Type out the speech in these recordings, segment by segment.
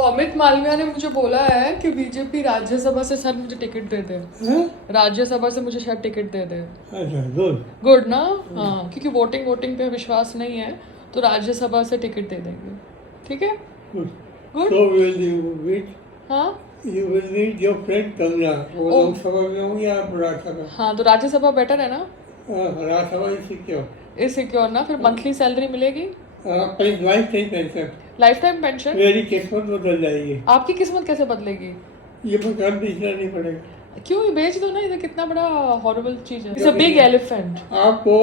वो अमित मालविया ने मुझे बोला है कि बीजेपी राज्यसभा से शायद मुझे टिकट दे दे, राज्यसभा से मुझे शायद टिकट दे दे। अच्छा गुड गुड ना। हाँ, क्योंकि वोटिंग पे विश्वास नहीं है, तो राज्यसभा से टिकट दे देंगे। ठीक है, good good. So will you meet हाँ you will meet your friend Kangana वो ओ। लोकसभा में होंगी या राज्यसभा? हाँ, तो राज्यसभा बेटर है ना, राज्यसभा ही सिक्योर इस सिक्योर ना, फिर मंथली सैलरी मिलेगी, life time pension, life time pension. मेरी किस्मत बदल जाएगी। आपकी किस्मत कैसे बदलेगी? ये मकान बेचना नहीं पड़ेगा। क्यों, ये बेच दो ना, ये कितना बड़ा हॉरिबल चीज है। It's a big elephant. आपको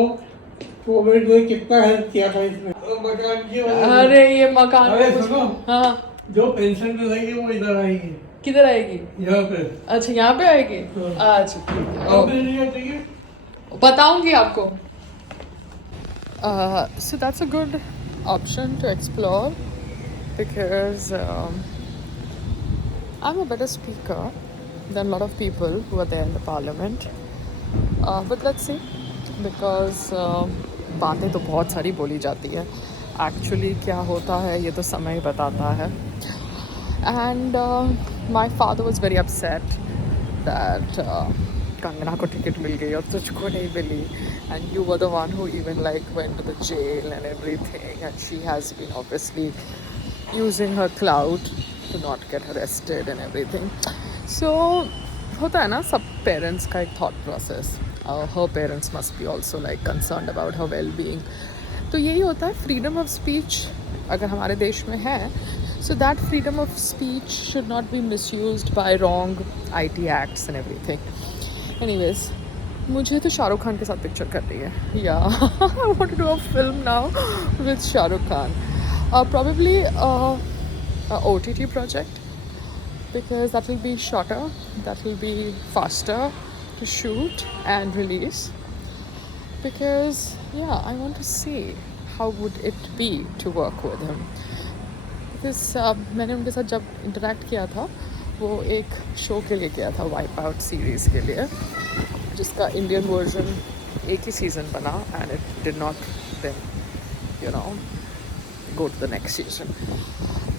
कोविड में कितना हेल्प किया था इसमें? मकान की अरे ये मकान, अरे सुनो, हाँ जो पेंशन मिलेगी वो इधर आएगी। किधर आएगी? यहाँ पे। अच्छा, यहाँ पे आएगी। अच्छा ठीक है, आप नहीं चाहिए बताऊंगी आपको। So that's a good option to explore because I'm a better speaker than a lot of people who are there in the parliament. But let's see, because बातें तो बहुत सारी बोली जाती है, एक्चुअली क्या होता है ये तो समय ही बताता है. And my father was very upset that Kangana को टिकट मिल गई और तुझको नहीं मिली, and you were the one who even like went to the jail and everything, and she has been obviously using her clout to not get arrested and everything. So होता है ना सब parents का एक thought process. her parents must be also like concerned about her well-being. तो यही होता है, फ्रीडम ऑफ स्पीच अगर हमारे देश में है, so that freedom of speech should not be misused by wrong IT acts and everything. Anyways, मुझे तो शाहरुख खान के साथ पिक्चर कर रही है. Yeah, I want to do a film now with Shahrukh Khan. Probably a OTT project, because that will be shorter, that will be faster to shoot and release. Because yeah, I want to see how would it be to work with him. Because मैंने उनके साथ जब interact किया था वो एक show के लिए किया था, वाइप आउट सीरीज़ के लिए, जिसका इंडियन वर्जन एक ही सीज़न बना and it did not then you know go to the next season.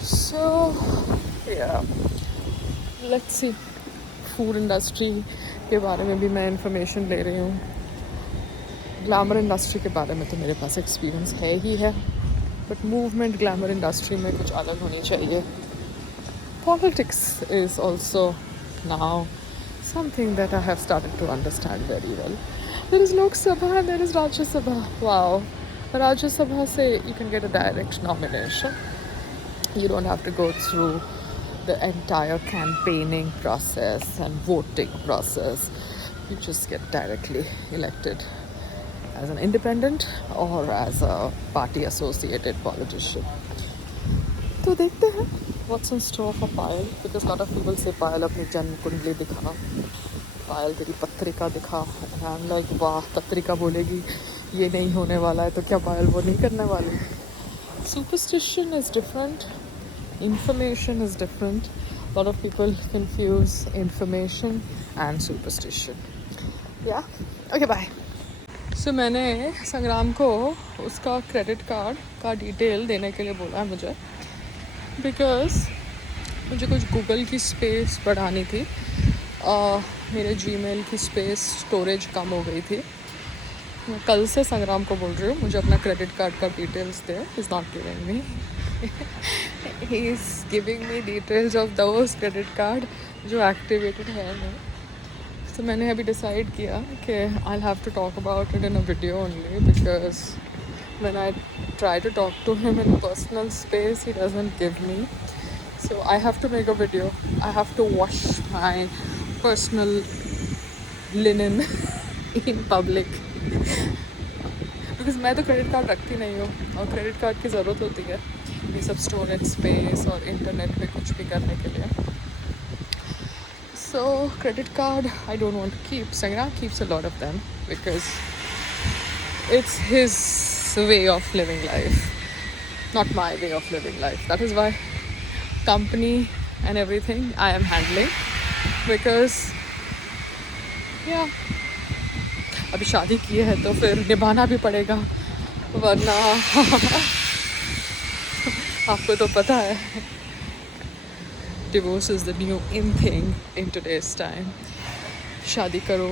So yeah let's C. Food industry के बारे में भी मैं इंफॉर्मेशन ले रही हूँ. ग्लैमर इंडस्ट्री के बारे में तो मेरे पास एक्सपीरियंस है ही है, बट मूवमेंट ग्लैमर इंडस्ट्री में कुछ अलग होनी चाहिए. Politics is also now something that I have started to understand very well. There is Lok Sabha and there is Rajya Sabha. Wow. Rajya Sabha say you can get a direct nomination. You don't have to go through the entire campaigning process and voting process. You just get directly elected as an independent or as a party associated politician. तो देखते हैं what's in store for Payal, because lot of people say पायल अपनी जन्म कुंडली दिखा, पायल तेरी पत्रिका दिखा, and I'm like वाह, पत्रिका बोलेगी ये नहीं होने वाला है तो क्या पायल वो नहीं करने वाली. Superstition is different, information is different. A lot of people confuse information and superstition. Yeah, okay, bye. So मैंने संग्राम को उसका क्रेडिट कार्ड का डिटेल देने के लिए बोला है मुझे, बिकॉज मुझे कुछ गूगल की स्पेस बढ़ानी थी. मेरे जीमेल की स्पेस स्टोरेज कम हो गई थी. मैं कल से संग्राम को बोल रही हूँ मुझे अपना क्रेडिट कार्ड का डिटेल्स दे. Is not giving me. He is giving me details of those credit card जो एक्टिवेटेड है नहीं. तो मैंने अभी डिसाइड किया कि I have to talk about it in a video only, because when I try to talk to him in personal space, he doesn't give me. So I have to make a video. I have to wash my personal linen in public. Because मैं तो credit card रखती नहीं हूँ, और credit card की ज़रूरत होती है ये सब स्टोरेज स्पेस और इंटरनेट पे कुछ भी करने के लिए. So credit card I don't want to keep. Sangram keeps a lot of them because it's his way of living life, not my way of living life. That is why company and everything I am handling, because yeah, अभी शादी की है तो फिर निभाना भी पड़ेगा, वरना आपको तो पता है divorce is the new in thing in today's time. शादी करो,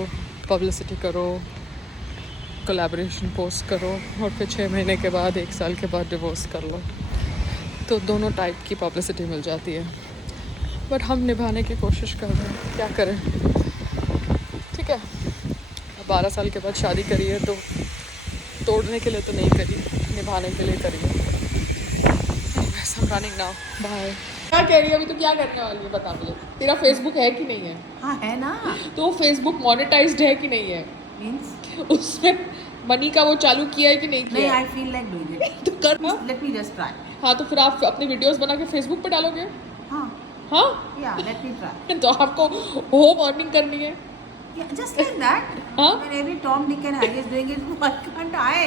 पब्लिसिटी करो, कोलैबोरेशन पोस्ट करो और फिर 6 महीने के बाद 1 साल के बाद डिवोर्स कर लो, तो दोनों टाइप की पब्लिसिटी मिल जाती है. बट हम निभाने की कोशिश कर रहे हैं, क्या करें. ठीक है, 12 साल के बाद शादी करी है तो तोड़ने के लिए तो नहीं करी, निभाने के लिए करी है. Running now, bye. क्या कह रही है अभी, तो क्या करने वाली है बता मुझे. तेरा फेसबुक है कि नहीं है? हाँ है ना. तो फेसबुक मोनेटाइज्ड है कि नहीं है? मीन्स उसमें मनी का वो चालू किया है कि नहीं नहीं, किया? I feel like doing it. तो कर ना. Let me just try. हाँ, तो फिर आप अपनी वीडियोस बना के फेसबुक पे डालोगे? हाँ हाँ, या लेट मी ट्राई. तो आपको होम अर्निंग करनी है. Just like that. Huh? When every Tom, Dick and Harry is doing it, why can't I?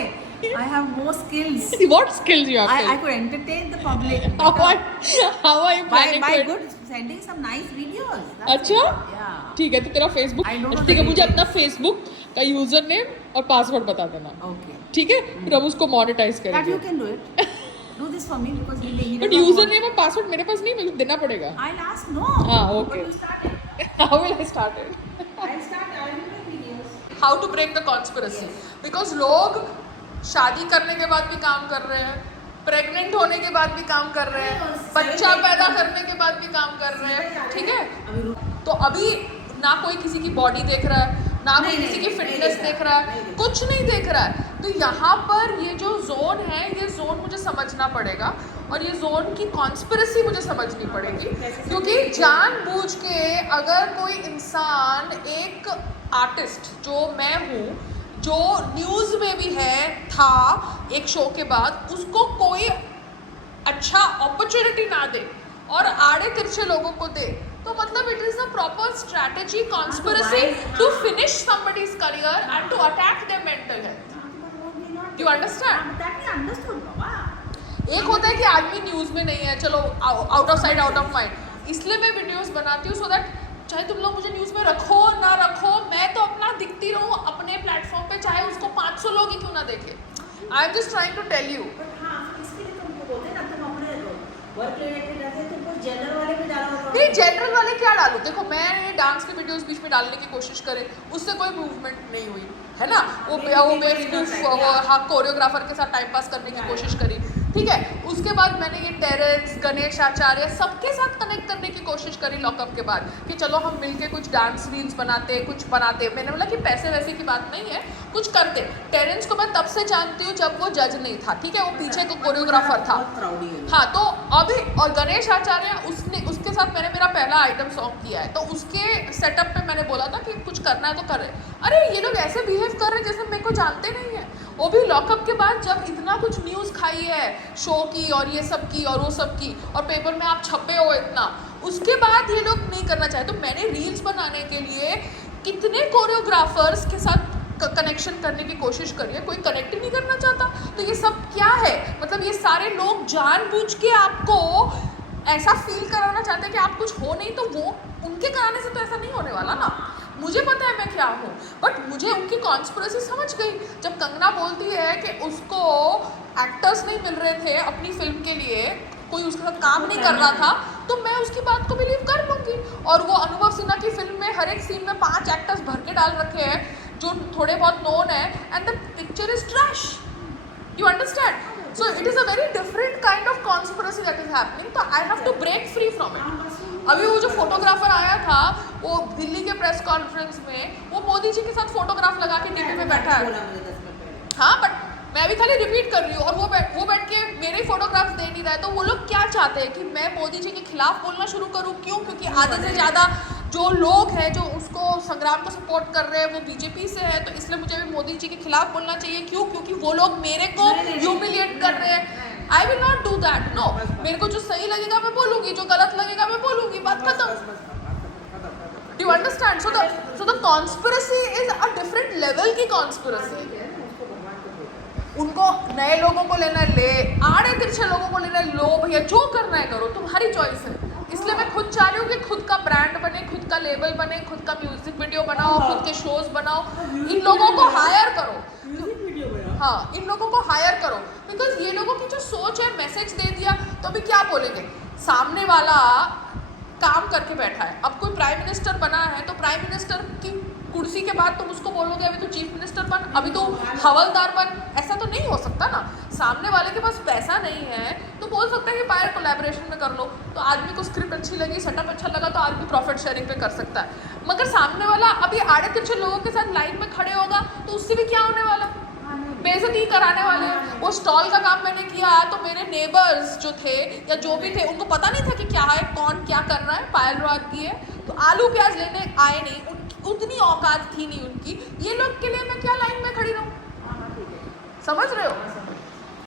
I have more skills. What skills you have? I could entertain the public. How are you by planning by to? good sending some nice videos. That's अच्छा? it. Yeah. ठीक है, तो तेरा Facebook. I don't know ठीक है, the मुझे अपना details. Facebook का यूजर नेम और पासवर्ड बता देना. Okay. ठीक है, फिर हम उसको मोनेटाइज That करेंगे. you can do it. Do this for me because he but doesn't user want- name और पासवर्ड मेरे पास नहीं, मुझे देना पड़ेगा. I'll ask no. हाँ, okay. But you start it. How will I start it? I'll start. I will make videos. How to break the conspiracy? Because लोग शादी करने के बाद भी काम कर रहे हैं, प्रेग्नेंट होने के बाद भी काम कर रहे हैं, बच्चा पैदा करने के बाद भी काम कर रहे हैं. ठीक है, तो अभी ना कोई किसी की बॉडी देख रहा है, ना कोई नहीं, किसी की नहीं, फिटनेस नहीं देख रहा है, नहीं, कुछ नहीं देख रहा है. तो यहाँ पर ये जो जोन है, ये जोन मुझे समझना पड़ेगा और ये जोन की कॉन्स्पिरेसी मुझे समझनी पड़ेगी. क्योंकि जानबूझ के अगर कोई इंसान, एक आर्टिस्ट जो मैं हूँ, जो न्यूज़ में भी था एक शो के बाद, उसको कोई अच्छा अपॉर्चुनिटी ना दे और आड़े तिरछे लोगों को दे, तो मतलब it is a proper strategy, conspiracy to finish somebody's career and to attack their mental health. You understand? That we understood, Baba. एक होता है कि आदमी न्यूज़ में नहीं है, चलो out of side out of mind, इसलिए मैं वीडियोस बनाती हूँ सो दैट चाहे तुम लोग मुझे न्यूज़ में रखो ना रखो, मैं तो अपना दिखती रहूँ अपने प्लेटफॉर्म पे, चाहे उसको 500 लोग ही क्यों ना देखे. I am just trying to tell you. But हाँ, इसके लिए तुमको बोलते हैं ना, तुम अपने वर्क रिलेटेड रहते हैं, तुमको जनरल वाले भी डाला होगा. नहीं, जनरल वाले क्या डालूं. देखो, मैंने डांस की वीडियोस बीच में डालने की कोशिश करे, उससे कोई मूवमेंट नहीं हुई है ना. वो बेवकूफ हाँ कोरियोग्राफर के साथ टाइम पास करने की कोशिश करी. ठीक है, उसके बाद मैंने ये टेरेंस, गणेश आचार्य, सबके साथ कनेक्ट करने की कोशिश करी लॉकअप के बाद, कि चलो हम मिलके कुछ डांस रील्स बनाते, कुछ बनाते. मैंने बोला कि पैसे वैसे की बात नहीं है, कुछ करते. टेरेंस को मैं तब से जानती हूँ जब वो जज नहीं था. ठीक है, वो पीछे को कोरियोग्राफर था. हाँ, तो अभी और गणेश आचार्य, उसके साथ मैंने मेरा पहला आइटम सॉन्ग किया है, तो उसके सेटअप पे मैंने बोला था कि कुछ करना है तो करे. अरे ये लोग ऐसे बिहेव कर रहे हैं जैसे मेरे को जानते नहीं है. वो भी लॉकअप के बाद, जब इतना कुछ न्यूज़ खाई है शो की और ये सब की और वो सब की, और पेपर में आप छपे हो इतना, उसके बाद ये लोग नहीं करना चाहे. तो मैंने रील्स बनाने के लिए कितने कोरियोग्राफर्स के साथ कनेक्शन करने की कोशिश करी है, कोई कनेक्ट ही नहीं करना चाहता. तो ये सब क्या है, मतलब ये सारे लोग जानबूझ के आपको ऐसा फील कराना चाहते हैं कि आप कुछ हो नहीं, तो वो उनके कराने से तो ऐसा नहीं होने वाला ना. मुझे पता है मैं क्या हूँ, बट मुझे उनकी कॉन्स्पिरेसी समझ गई. जब कंगना बोलती है कि उसको एक्टर्स नहीं मिल रहे थे अपनी फिल्म के लिए, कोई उसके साथ काम नहीं कर रहा था, तो मैं उसकी बात को बिलीव कर लूँगी. और वो अनुभव सिन्हा की फिल्म में हर एक सीन में 5 एक्टर्स भर के डाल रखे हैं जो थोड़े बहुत नोन है, and the picture is trash. You understand? So it is a very different kind of conspiracy that is happening. So I have to break free from it. अभी वो जो फोटोग्राफर आया था, वो दिल्ली के प्रेस कॉन्फ्रेंस में, वो मोदी जी के साथ फोटोग्राफ लगा के टीवी पे बैठा है. हाँ, बट मैं भी खाली रिपीट कर रही हूँ, और वो बैठ के मेरे फोटोग्राफ्स दे नहीं रहा है. तो वो लोग क्या चाहते हैं कि मैं मोदी जी के खिलाफ बोलना शुरू करूँ? क्यों? क्योंकि आधे से ज़्यादा जो लोग हैं जो उसको संग्राम को सपोर्ट कर रहे हैं वो बीजेपी से है, तो इसलिए मुझे भी मोदी जी के खिलाफ बोलना चाहिए. क्यों? क्योंकि वो लोग मेरे को ह्यूमिलिएट कर रहे हैं. I will not do that. No, मेरे को जो सही लगेगा मैं बोलूँगी, जो गलत लगेगा मैं बोलूँगी, बात खत्म. Do you understand? So the conspiracy is a different level की conspiracy. उनको नए लोगों को लेना ले, आड़े तिरछे लोगों को लेना लो, भैया जो करना है करो, तुम्हारी चॉइस है. इसलिए मैं खुद चाह रही हूँ कि खुद का ब्रांड बने, खुद का लेबल बने, खुद का म्यूजिक वीडियो बनाओ, खुद के शोज बनाओ. इन लोगों को हायर करो. हाँ, इन लोगों को हायर करो, बिकॉज ये लोगों की जो सोच है, मैसेज दे दिया तो अभी क्या बोलेंगे. सामने वाला काम करके बैठा है। अब कोई प्राइम मिनिस्टर बना है तो प्राइम मिनिस्टर की कुर्सी के बाद तुम उसको बोलोगे अभी तो चीफ मिनिस्टर बन, अभी तो हवलदार बन, ऐसा तो नहीं हो सकता ना। सामने वाले के पास पैसा नहीं है तो बोल सकता है कि पायर कोलैबोरेशन में कर लो, तो आदमी को स्क्रिप्ट अच्छी लगी, सेटअप अच्छा लगा तो आदमी प्रॉफिट शेयरिंग पे कर सकता है। मगर सामने वाला अभी आड़े तिरछे लोगों के साथ लाइन में खड़े होगा तो उससे भी क्या होने वाला, बेइज्जती कराने वाले। वो स्टॉल का काम मैंने किया तो मेरे नेबर्स जो थे या जो भी थे उनको पता नहीं था कि क्या है, कौन क्या कर रहा है, पायल रात की है तो आलू प्याज लेने आए नहीं, उतनी औकात थी नहीं उनकी। ये लोग के लिए मैं क्या लाइन में खड़ी रहूं, समझ रहे हो?